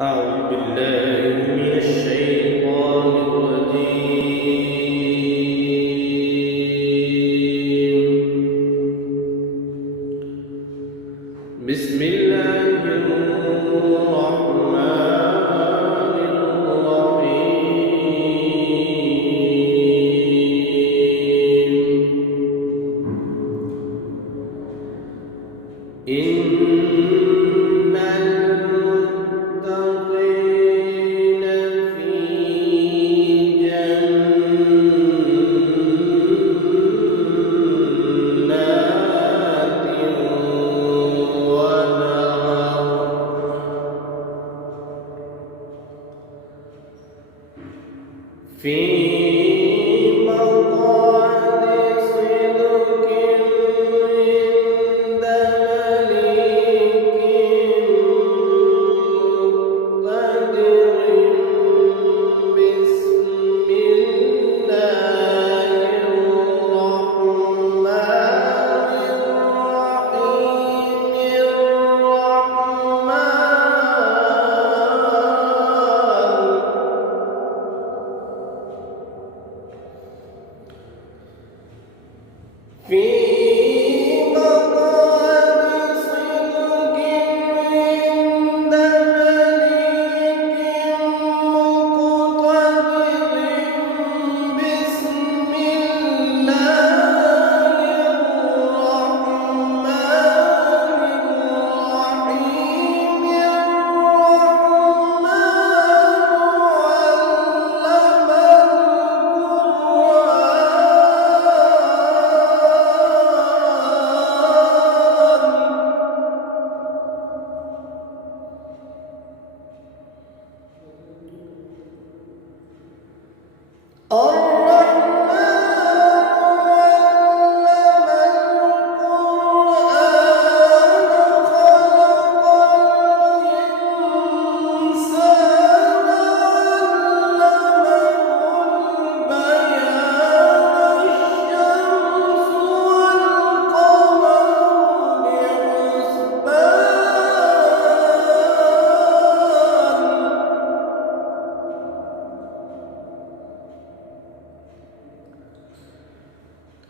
أعوذ بالله من الشيطان الرجيم. بسم الله الرحمن الرحيم. إن المتقين في جنات ونهر في مقعد صدق عند مليك مقتدر. بسم الله الرحمن الرحيم. في مقعد صدق عند مليك مقتدر. بسم الله الرحمن الرحيم.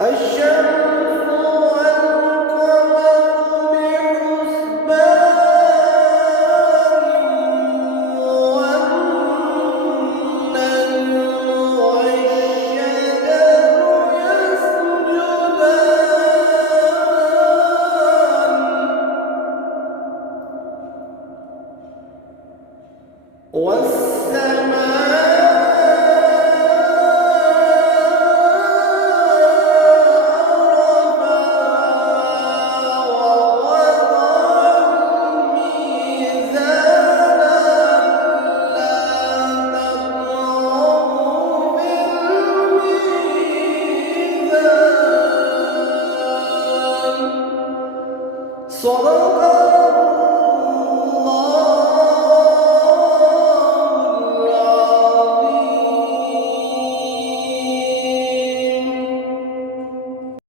الشمس والقمر بحسبان والنجم والشجر يسجدان